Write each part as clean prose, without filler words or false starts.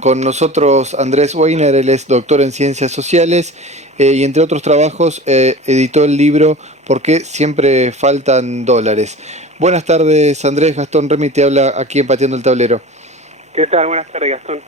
Con nosotros Andrés Weiner, él es doctor en Ciencias Sociales y entre otros trabajos editó el libro ¿Por qué siempre faltan dólares? Buenas tardes Andrés, Gastón Remy te habla aquí en Pateando el Tablero. ¿Qué tal? Buenas tardes, Gastón.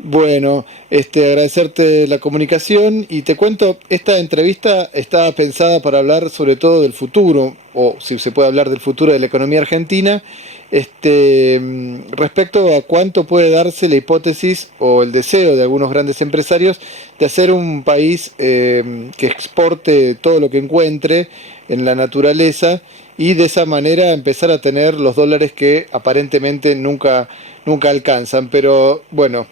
Bueno, agradecerte la comunicación y te cuento, esta entrevista está pensada para hablar sobre todo del futuro, o si se puede hablar del futuro de la economía argentina, respecto a cuánto puede darse la hipótesis o el deseo de algunos grandes empresarios de hacer un país que exporte todo lo que encuentre en la naturaleza y de esa manera empezar a tener los dólares que aparentemente nunca alcanzan. Pero bueno,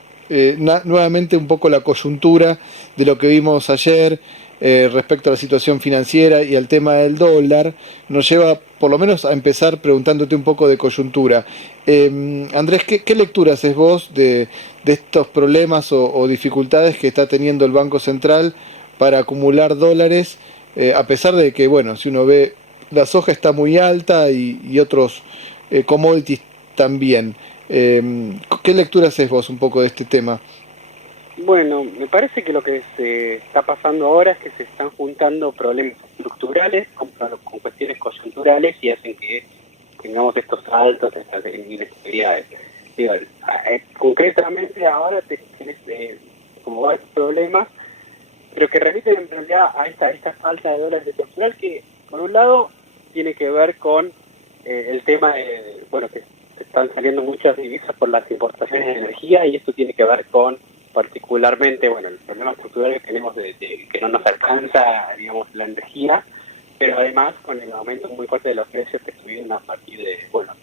nuevamente un poco la coyuntura de lo que vimos ayer respecto a la situación financiera y al tema del dólar, nos lleva por lo menos a empezar preguntándote un poco de coyuntura. Andrés, ¿qué lectura haces vos de estos problemas o dificultades que está teniendo el Banco Central para acumular dólares, a pesar de que, bueno, si uno ve, la soja está muy alta y otros commodities también? ¿Qué lectura haces vos un poco de este tema? Bueno, me parece que lo que se está pasando ahora es que se están juntando problemas estructurales con cuestiones coyunturales y hacen que tengamos estos saltos, estas inestabilidades. Digo, concretamente ahora tenés como varios problemas, pero que remiten en realidad a esta falta de dólares estructural que, por un lado, tiene que ver con el tema de, bueno, que están saliendo muchas divisas por las importaciones de energía y esto tiene que ver con particularmente, bueno, el problema estructural que tenemos de que no nos alcanza, digamos, la energía, pero además con el aumento muy fuerte de los precios que tuvieron a partir de, bueno,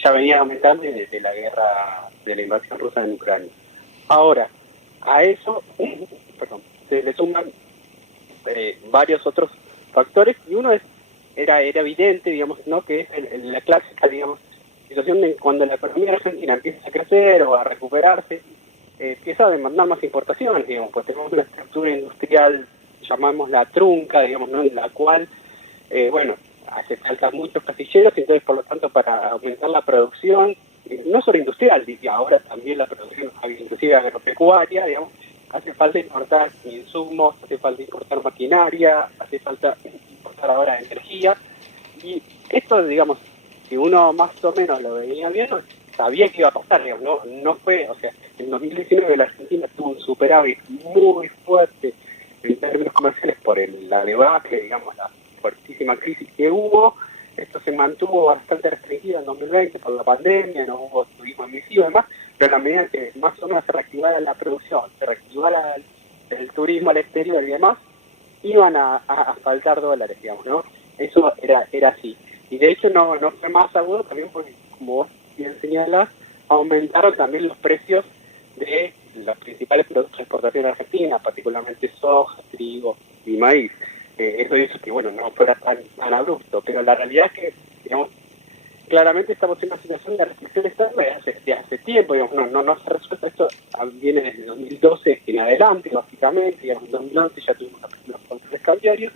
ya venía aumentando de la guerra, de la invasión rusa en Ucrania. Ahora, a eso, perdón, se le suman varios otros factores y uno era evidente, digamos, ¿no? Que es la clásica, digamos, situación de cuando la economía argentina empieza a crecer o a recuperarse, empieza a demandar más importaciones, digamos, pues tenemos una estructura industrial, llamámosla trunca, digamos, ¿no? En la cual, bueno, hace falta muchos casilleros y entonces, por lo tanto, para aumentar la producción, no solo industrial, y ahora también la producción inclusive agropecuaria, digamos, hace falta importar insumos, hace falta importar maquinaria, hace falta importar ahora energía, y esto, digamos, si uno más o menos lo venía viendo, sabía que iba a pasar, digamos, no fue, o sea, en 2019 la Argentina tuvo un superávit muy fuerte en términos comerciales por la debacle, digamos, la fuertísima crisis que hubo. Esto se mantuvo bastante restringido en 2020 por la pandemia, no hubo turismo emisivo y demás, pero a la medida que más o menos se reactivara la producción, se reactivara el turismo al exterior y demás, iban a faltar dólares, digamos, ¿no? Eso era así. Y de hecho no fue más agudo también porque, como vos bien señalás, aumentaron también los precios de los principales productos de exportación argentina, particularmente soja, trigo y maíz. Eso hizo que, bueno, no fuera tan abrupto, pero la realidad es que, digamos, claramente estamos en una situación de restricción externa de hace tiempo, digamos, no se ha resuelto esto, viene desde 2012 en adelante, lógicamente, digamos, en 2011 ya tuvimos los controles cambiarios,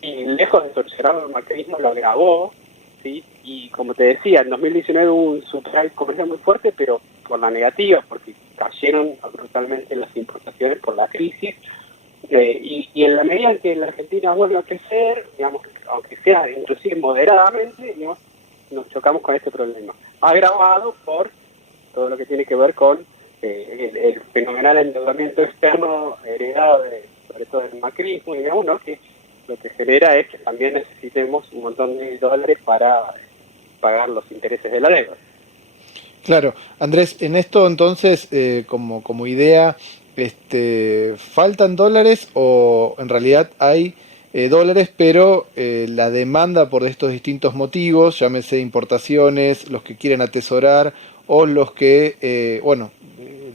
y lejos de solucionar el macrismo lo agravó, ¿sí? Y como te decía, en 2019 hubo un superávit comercial muy fuerte, pero por la negativa, porque cayeron brutalmente las importaciones por la crisis, y en la medida en que la Argentina vuelve a crecer, digamos, aunque sea inclusive moderadamente, digamos, nos chocamos con este problema, agravado por todo lo que tiene que ver con el fenomenal endeudamiento externo heredado sobre todo del macrismo, y digamos, ¿no? Que lo que genera es que también necesitemos un montón de dólares para pagar los intereses de la deuda. Claro, Andrés, en esto entonces, como idea, ¿faltan dólares o en realidad hay dólares, pero la demanda por estos distintos motivos, llámese importaciones, los que quieren atesorar o los que, bueno,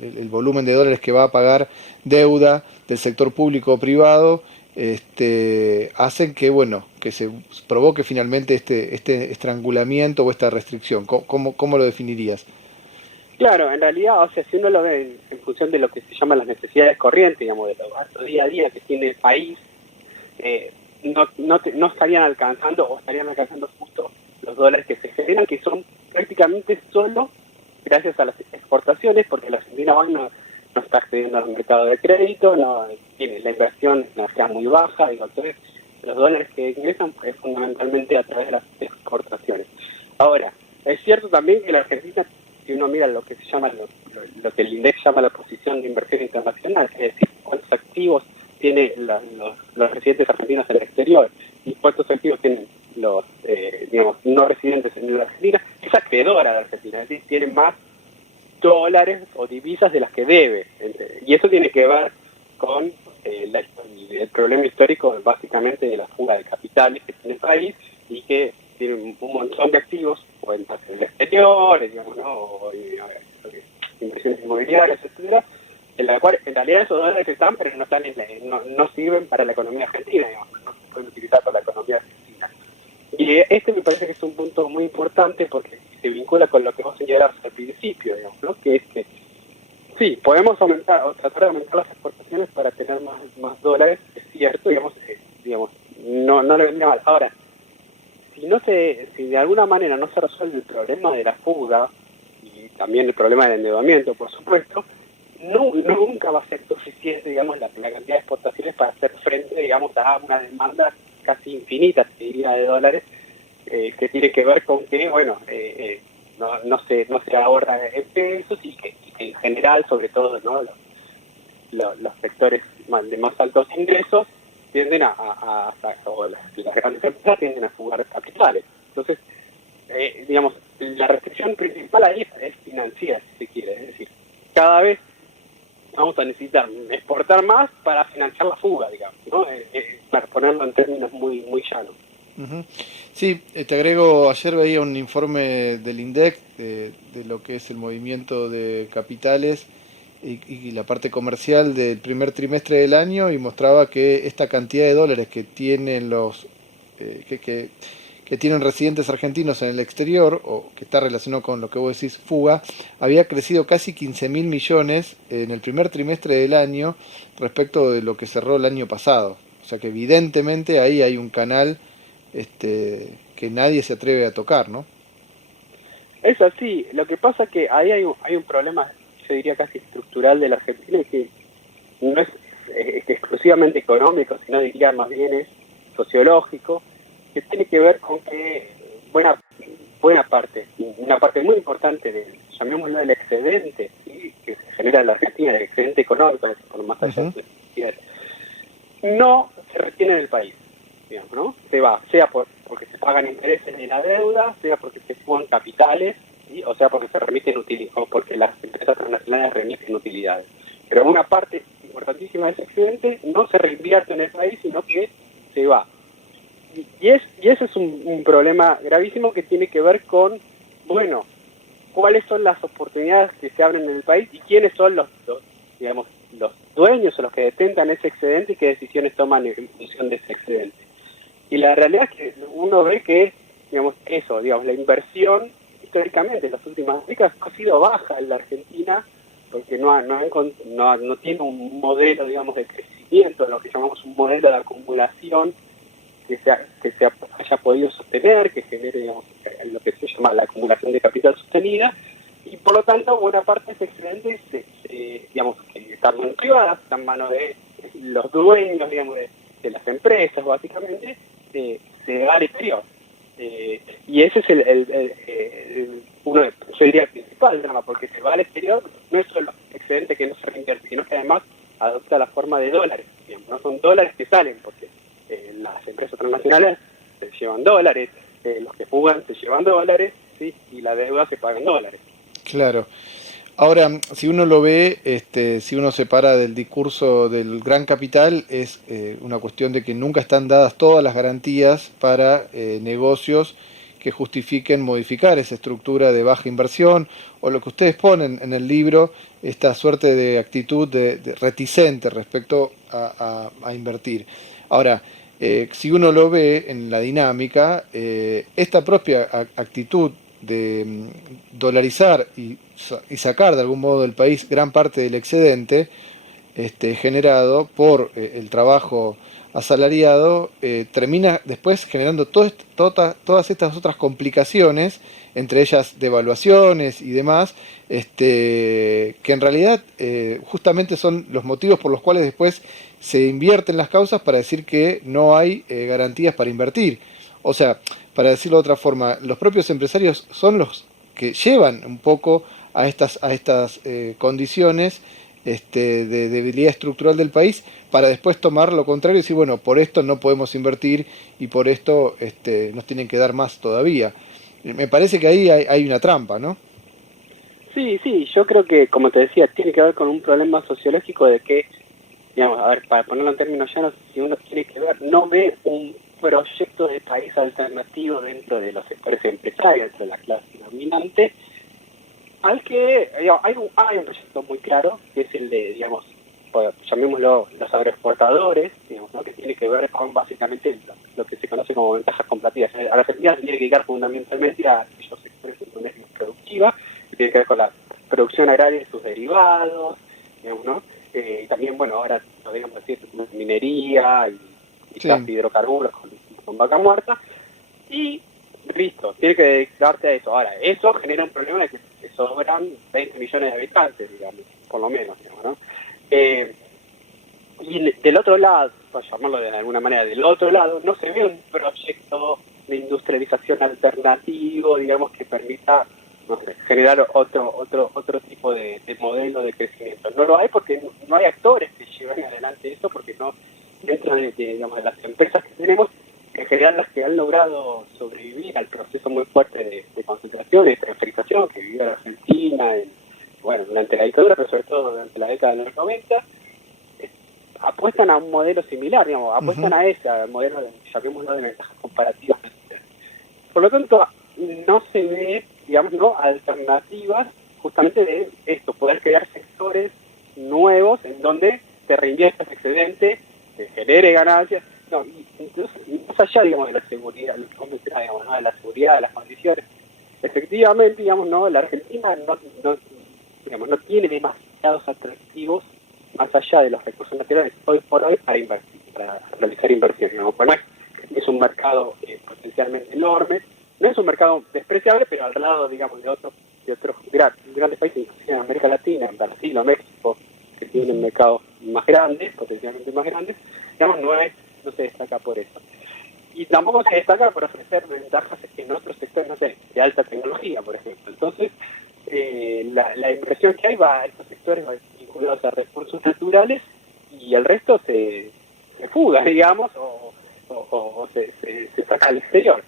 el volumen de dólares que va a pagar deuda del sector público o privado, hacen que, bueno, que se provoque finalmente este estrangulamiento o esta restricción? ¿Cómo lo definirías? Claro, en realidad, o sea, si uno lo ve en función de lo que se llaman las necesidades corrientes, digamos, de los gastos día a día que tiene el país, no estarían alcanzando o estarían alcanzando justo los dólares que se generan, que son prácticamente solo gracias a las exportaciones, porque la Argentina hoy no está accediendo al mercado de crédito, no tiene la inversión sea muy baja, digo, entonces los dólares que ingresan es fundamentalmente a través de las exportaciones. Ahora, es cierto también que la Argentina, si uno mira lo que se llama lo que el INDEC llama la posición de inversión internacional, es decir, cuántos activos tienen los residentes argentinos en el exterior y cuántos activos tienen los digamos no residentes en la Argentina, es acreedora a la Argentina, es decir, tiene más dólares o divisas de las que debe. Y eso tiene que ver con el problema histórico básicamente de la fuga de capitales que tiene el país y que tiene un montón de activos, cuentas en el exterior, digamos, ¿no? O, inversiones inmobiliarias, etcétera, en la cual en realidad esos dólares están, pero no sirven para la economía argentina, digamos, no se pueden utilizar para la economía argentina. Y este me parece que es un punto muy importante porque se vincula con lo que vos señalabas al principio, digamos, ¿no? Que es que sí, podemos aumentar o tratar de aumentar las exportaciones para tener más dólares, es cierto, digamos, no le vendría mal. Ahora, si de alguna manera no se resuelve el problema de la fuga y también el problema del endeudamiento, por supuesto, nunca va a ser suficiente, digamos, la cantidad de exportaciones para hacer frente, digamos, a una demanda casi infinita, te diría, de dólares, que tiene que ver con que, bueno, no se ahorra en pesos y que en general, sobre todo, ¿no? Los sectores de más altos ingresos tienden o las grandes empresas tienden a fugar capitales. Entonces, digamos, la restricción principal ahí es financiera, si se quiere, es decir, cada vez vamos a necesitar exportar más para financiar la fuga, digamos, ¿no? Para ponerlo en términos muy llanos. Ujú. Sí, te agrego, ayer veía un informe del INDEC de lo que es el movimiento de capitales y la parte comercial del primer trimestre del año y mostraba que esta cantidad de dólares que tienen que tienen residentes argentinos en el exterior, o que está relacionado con lo que vos decís, fuga, había crecido casi 15.000 millones en el primer trimestre del año respecto de lo que cerró el año pasado. O sea que evidentemente ahí hay un canal que nadie se atreve a tocar, ¿no? Es así, lo que pasa es que ahí hay un problema, yo diría casi estructural de la Argentina, que no es exclusivamente económico, sino diría más bien es sociológico, que tiene que ver con que buena parte, una parte muy importante llamémoslo el excedente, ¿sí? Que se genera en la Argentina, el excedente económico, por más allá de Ujú. sus necesidades, no se retiene en el país, digamos, ¿no? Se va, sea porque se pagan intereses de la deuda, sea porque se fugan capitales, ¿sí? O sea porque se remiten utilidades, o porque las empresas transnacionales remiten utilidades. Pero una parte importantísima de ese excedente no se reinvierte en el país, sino que se va. Y ese es un problema gravísimo que tiene que ver con, bueno, cuáles son las oportunidades que se abren en el país y quiénes son digamos, los dueños o los que detentan ese excedente y qué decisiones toman en función de ese excedente. Y la realidad es que uno ve que, digamos, la inversión históricamente en las últimas décadas ha sido baja en la Argentina porque no tiene un modelo, digamos, de crecimiento, lo que llamamos un modelo de acumulación que se haya podido sostener, que genere, digamos, lo que se llama la acumulación de capital sostenida, y por lo tanto buena parte de ese excedente digamos, que está en manos privadas, está en manos de los dueños, digamos, de las empresas, básicamente, se va al exterior. Y ese es uno de yo diría el principal drama, porque se va al exterior, no es solo excedente que no se reinvierte, sino que además adopta la forma de dólares, digamos, no son dólares que salen, porque las empresas transnacionales se llevan dólares, los que fugan se llevan dólares, ¿sí? Y la deuda se paga en dólares. Claro. Ahora, si uno lo ve, si uno se para del discurso del gran capital, es una cuestión de que nunca están dadas todas las garantías para negocios que justifiquen modificar esa estructura de baja inversión o lo que ustedes ponen en el libro, esta suerte de actitud de reticente respecto a invertir. Ahora, si uno lo ve en la dinámica, esta propia actitud de dolarizar y sacar de algún modo del país gran parte del excedente generado por el trabajo asalariado, termina después generando todas estas otras complicaciones, entre ellas devaluaciones y demás, que en realidad justamente son los motivos por los cuales después se invierten las causas para decir que no hay garantías para invertir. O sea, para decirlo de otra forma, los propios empresarios son los que llevan un poco a estas condiciones de debilidad estructural del país para después tomar lo contrario y decir, bueno, por esto no podemos invertir y por esto nos tienen que dar más todavía. Me parece que ahí hay una trampa, ¿no? Sí, sí, yo creo que, como te decía, tiene que ver con un problema sociológico de que, digamos, a ver, para ponerlo en términos llanos, si uno tiene que ver, no ve un proyecto de país alternativo dentro de los sectores empresarios, dentro de la clase dominante, al que digamos, hay un proyecto muy claro, que es el de, digamos, llamémoslo los agroexportadores, digamos, ¿no? Que tiene que ver con básicamente lo que se conoce como ventajas comparativas. A la Argentina se tiene que dedicar fundamentalmente a aquellos sectores de economía productiva, que tiene que ver con la producción agraria y sus derivados, digamos, ¿no? Y también, bueno, ahora podríamos decir minería y gas Sí, y hidrocarburos con vaca muerta, y listo, tiene que dedicarte a eso. Ahora, eso genera un problema de que sobran 20 millones de habitantes, digamos, por lo menos, digamos, ¿no? Eh, y del otro lado, por llamarlo de alguna manera, del otro lado, no se ve un proyecto de industrialización alternativo, digamos, que permita, no sé, generar otro tipo de modelo de crecimiento. No lo hay porque no hay actores que lleven adelante eso, porque no dentro digamos, de las empresas que tenemos, en general las que han logrado sobrevivir al proceso muy fuerte de concentración y de privatización que vivió la Argentina, bueno, durante la dictadura, pero sobre todo durante la década de los 90, apuestan a un modelo similar, digamos, ujú, apuestan a ese, al modelo, llamémoslo, de ventajas comparativas. Por lo tanto, no se ve, digamos, ¿no? alternativas justamente de esto, poder crear sectores nuevos en donde se reinvierta ese excedente, se genere ganancias, no, incluso más allá, digamos, de la seguridad, lo que vos mencionás, digamos, ¿no? de la seguridad, de las condiciones. Efectivamente, digamos, no, la Argentina digamos, no tiene demasiados atractivos más allá de los recursos naturales hoy por hoy para invertir, para realizar inversiones. Digamos, pues no es un mercado potencialmente enorme, no es un mercado despreciable, pero al lado, digamos, de otros grandes países, inclusive en América Latina, en Brasil o México, que tienen ujú. mercados más grandes, potencialmente más grandes, digamos, no se destaca por eso. Y tampoco se destaca por ofrecer ventajas en otros sectores, no sé, de alta tecnología, por ejemplo. Entonces, la inversión que hay va a estos sectores vinculados a recursos naturales y el resto se fuga, digamos, o se saca al exterior.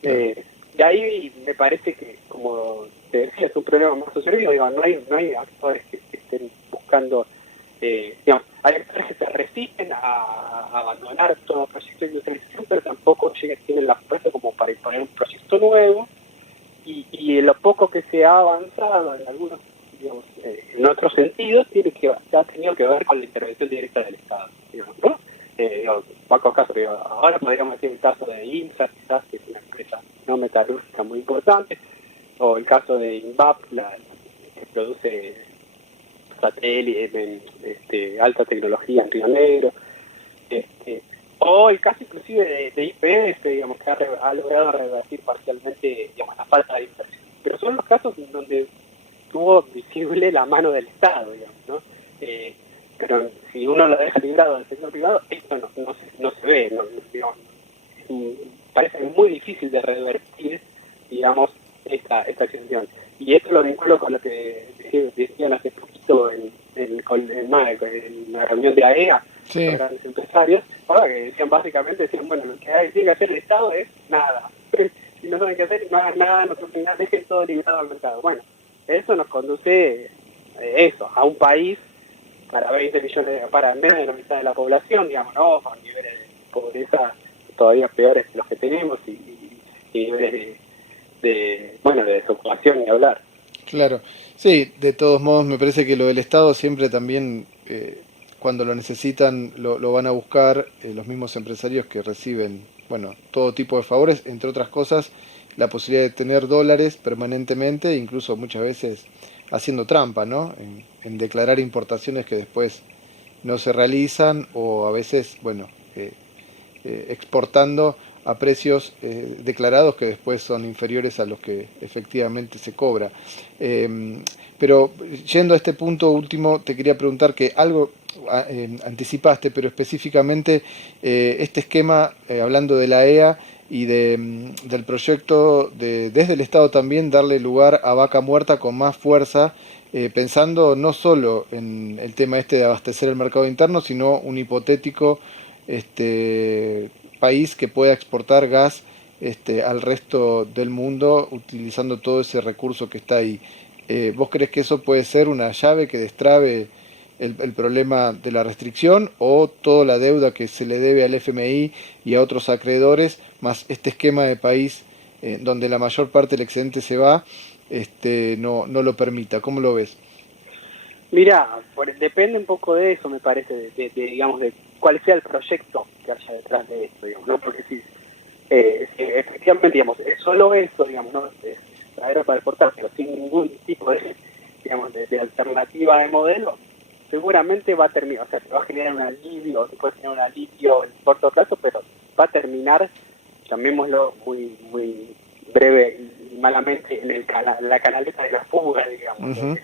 Claro. De ahí me parece que, como te decía, es un problema más sociológico, digo, no hay actores que estén buscando, digamos, hay actores que se resisten a abandonar todo proyecto de industrialización, pero tampoco tienen la fuerza como para imponer un proyecto nuevo, y lo poco que se ha avanzado en algunos, digamos, en otros sentidos, ha tenido que ver con la intervención directa del Estado, digamos, ¿no? Pocos casos, ahora podríamos decir el caso de INSA, quizás, que es una empresa no metalúrgica muy importante, o el caso de INVAP, que produce satélites en alta tecnología en Río Negro, este, o el caso inclusive de IPF, digamos, que ha logrado revertir parcialmente, digamos, la falta de inversión. Pero son los casos en donde tuvo visible la mano del Estado, digamos, ¿no? Eh, pero si uno lo deja librado del sector privado, esto no se ve, digamos, parece muy difícil de revertir, digamos, esta situación. Y esto lo vinculo con lo que decían hace poquito en la reunión de AEA, los Sí, grandes empresarios, ahora que decían, bueno, lo que tiene que hacer el Estado es nada. Si no saben qué hacer, no hagan nada, no toquen nada, dejen todo librado al mercado. Bueno, eso nos conduce a un país para 20 millones, para menos de la mitad de la población, digamos, ¿no? Con niveles de pobreza todavía peores que los que tenemos y niveles bueno, de desocupación ni hablar. claro. Sí, de todos modos me parece que lo del Estado siempre también, cuando lo necesitan, lo van a buscar los mismos empresarios que reciben, bueno, todo tipo de favores, entre otras cosas, la posibilidad de tener dólares permanentemente, incluso muchas veces haciendo trampa, ¿no? En declarar importaciones que después no se realizan o a veces, bueno, exportando a precios declarados que después son inferiores a los que efectivamente se cobra. Pero yendo a este punto último, te quería preguntar que algo anticipaste, pero específicamente este esquema, hablando de la EA y del proyecto desde el Estado también, darle lugar a Vaca Muerta con más fuerza, pensando no solo en el tema este de abastecer el mercado interno, sino un hipotético país que pueda exportar gas al resto del mundo utilizando todo ese recurso que está ahí. ¿Vos crees que eso puede ser una llave que destrabe el problema de la restricción o toda la deuda que se le debe al FMI y a otros acreedores, más este esquema de país donde la mayor parte del excedente se va, no lo permita? ¿Cómo lo ves? Mira, depende un poco de eso, me parece, digamos, de cuál sea el proyecto que haya detrás de esto, digamos, ¿no? Porque si efectivamente, digamos, es solo eso, digamos, ¿no? Traer para exportar, pero sin ningún tipo de, digamos, de alternativa de modelo, seguramente va a terminar, o sea, se va a generar un alivio, se puede generar un alivio en corto plazo, pero va a terminar, llamémoslo muy breve y malamente, en la canaleta de la fuga, digamos, Ujú.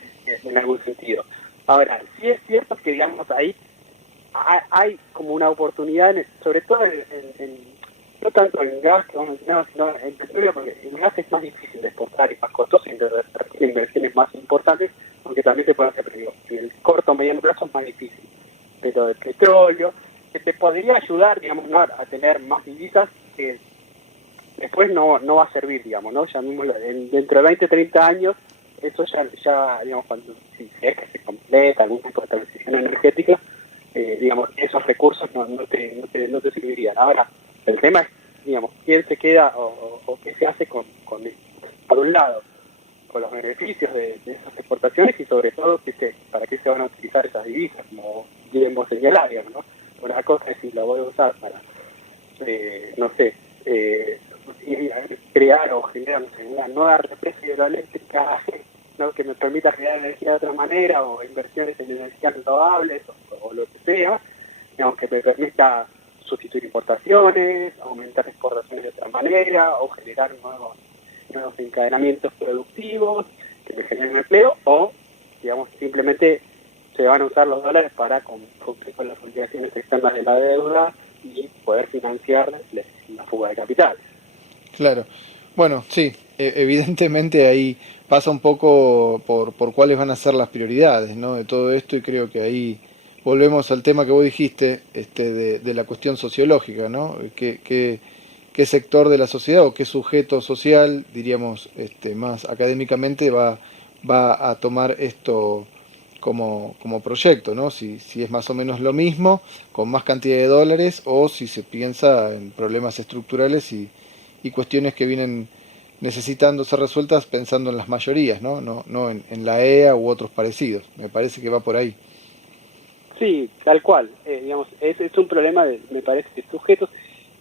en algún sentido. Ahora, sí es cierto que, digamos, ahí hay como una oportunidad, sobre todo no tanto en gas, que vamos mencionaba, sino en petróleo, porque en gas es más difícil de exportar y más costoso, y requiere inversiones más importantes, aunque también se puede hacer, pero digo, en el corto o mediano plazo es más difícil. Pero el petróleo, que te podría ayudar, digamos, ¿no? a tener más divisas, que después no va a servir, digamos, ¿no? Ya mismo dentro de 20, 30 años, eso ya digamos, cuando si es que se completa algún tipo de transición energética, digamos, esos recursos no te servirían. Ahora, el tema es, digamos, quién se queda o qué se hace por un lado, con los beneficios de esas exportaciones y sobre todo para qué se van a utilizar esas divisas, como bien vos señalás, ¿no? Una cosa es si la voy a usar para, no sé, crear o generar una nueva represa hidroeléctrica, ¿no? Que me permita generar energía de otra manera, o inversiones en energías renovables, o lo que sea, digamos, que me permita sustituir importaciones, aumentar exportaciones de otra manera, o generar nuevos encadenamientos productivos que me generen empleo, o, digamos, simplemente se van a usar los dólares para cumplir con las obligaciones externas de la deuda y poder financiar la fuga de capital. Claro. Bueno, sí, evidentemente ahí pasa un poco por cuáles van a ser las prioridades, ¿no? De todo esto y creo que ahí volvemos al tema que vos dijiste, de la cuestión sociológica, ¿no? ¿Qué sector de la sociedad o qué sujeto social, diríamos, más académicamente va a tomar esto como proyecto, ¿no? Si es más o menos lo mismo, con más cantidad de dólares, o si se piensa en problemas estructurales y cuestiones que vienen necesitando ser resueltas pensando en las mayorías, ¿no? No en la EA u otros parecidos. Me parece que va por ahí. Sí, tal cual. Digamos, es un problema, me parece, de sujetos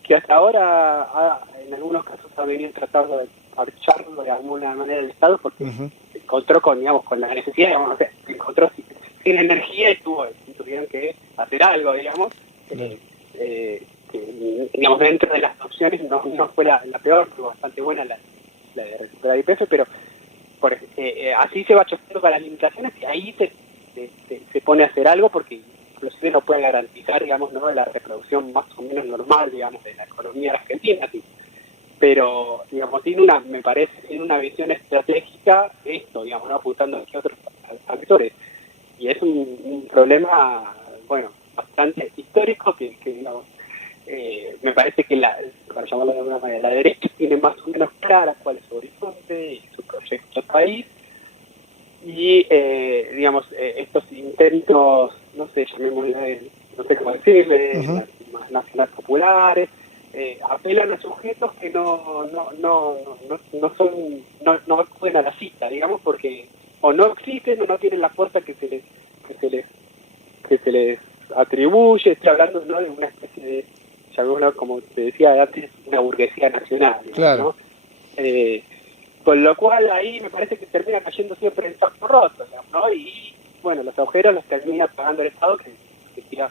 que hasta ahora en algunos casos ha venido tratando de parcharlo de alguna manera el Estado porque Ujú. se encontró digamos, con la necesidad, digamos, o sea, se encontró sin energía y tuvieron que hacer algo, digamos, Claro. digamos, dentro de las opciones no fue la peor, fue bastante buena la de recuperar IPF, pero así se va choqueando con las limitaciones y ahí se pone a hacer algo porque inclusive no puede garantizar, digamos, ¿no? la reproducción más o menos normal, digamos, de la economía argentina, ¿sí? Pero, digamos, me parece, tiene una visión estratégica esto, digamos, ¿no? Apuntando a otros factores. Y es un problema, bueno, bastante histórico que digamos, me parece que, para llamarlo de alguna manera, la derecha tiene más o menos clara cuál es su horizonte y su proyecto de país, y digamos, estos intentos, no sé, llamémosle, no sé cómo decirle, Ujú. más nacionales populares, apelan a sujetos que no son, no acuden a la cita, digamos, porque o no existen o no tienen la fuerza que se les, que se les atribuye. Estoy hablando, ¿no? de una especie de, llamémoslo como te decía antes, una burguesía nacional, digamos, Claro. ¿no? Eh, con lo cual ahí me parece que termina cayendo siempre el saco roto, digamos, ¿no? Y bueno, los agujeros los termina pagando el Estado, que tira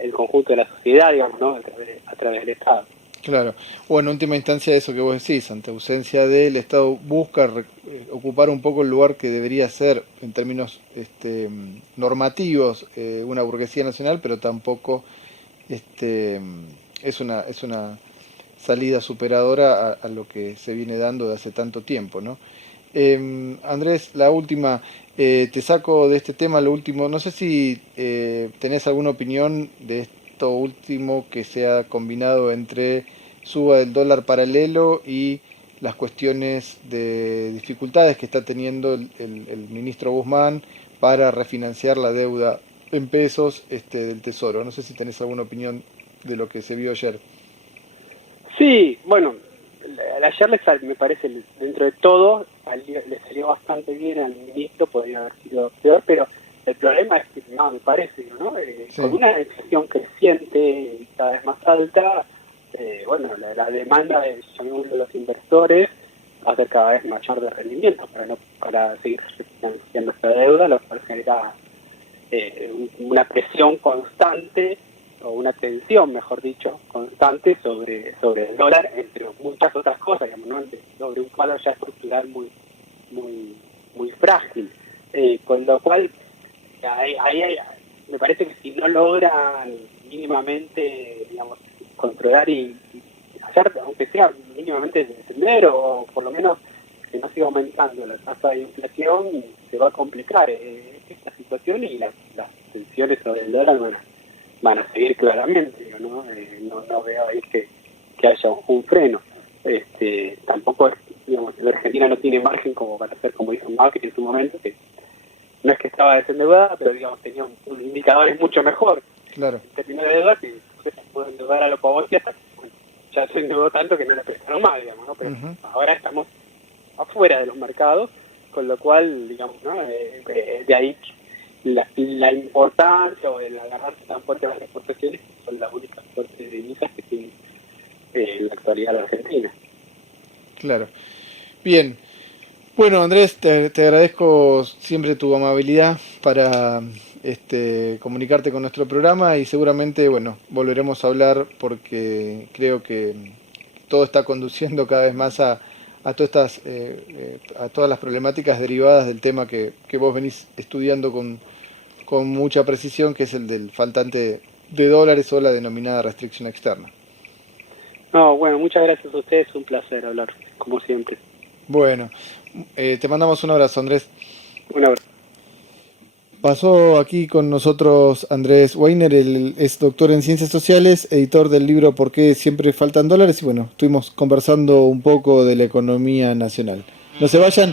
el conjunto de la sociedad, digamos, ¿no? A través través del Estado. Claro. O en última instancia eso que vos decís, ante ausencia del Estado busca ocupar un poco el lugar que debería ser en términos normativos una burguesía nacional, pero tampoco es una salida superadora a lo que se viene dando de hace tanto tiempo, ¿no? Andrés, la última, te saco de este tema lo último, no sé si tenés alguna opinión de esto último que se ha combinado entre suba del dólar paralelo y las cuestiones de dificultades que está teniendo el ministro Guzmán para refinanciar la deuda en pesos del Tesoro. No sé si tenés alguna opinión de lo que se vio ayer. Sí, bueno, ayer me parece, dentro de todo, le salió bastante bien al ministro, podría haber sido peor, pero el problema es que, no, me parece, ¿no? Sí. Con una inflación creciente y cada vez más alta, bueno, la demanda de los inversores va a ser cada vez mayor de rendimiento para seguir financiando esta deuda, lo cual genera una presión constante o una tensión, mejor dicho, constante sobre el dólar, entre muchas otras cosas, digamos, ¿no? Sobre un cuadro ya estructural muy frágil, con lo cual ahí me parece que si no logran mínimamente, digamos, controlar y hacer, aunque sea mínimamente descender o por lo menos que no siga aumentando la tasa de inflación, se va a complicar esta situación y las tensiones sobre el dólar van a seguir claramente, ¿no? No veo ahí que haya un freno. Tampoco es, digamos, la Argentina no tiene margen como para hacer como hizo Macri en su momento, que no es que estaba desendeudada, pero digamos tenía un indicador mucho mejor. Claro. En términos de deuda, que se puede endeudar a lo pavote hasta que ya se endeudó tanto que no le prestaron más, digamos, ¿no? Pero ahora estamos afuera de los mercados, con lo cual, digamos, ¿no? De ahí la importancia o el agarrarse tan fuerte a las exportaciones, que son las únicas fuertes de divisas que tiene en la actualidad la Argentina. Claro. Bien. Bueno, Andrés, te agradezco siempre tu amabilidad para comunicarte con nuestro programa y seguramente, bueno, volveremos a hablar porque creo que todo está conduciendo cada vez más a a todas las problemáticas derivadas del tema que vos venís estudiando con mucha precisión, que es el del faltante de dólares o la denominada restricción externa. No, bueno, muchas gracias a ustedes, un placer hablar, como siempre. Bueno, te mandamos un abrazo, Andrés. Un abrazo. Pasó aquí con nosotros Andrés Weiner, él es doctor en Ciencias Sociales, editor del libro ¿Por qué siempre faltan dólares? Y bueno, estuvimos conversando un poco de la economía nacional. No se vayan.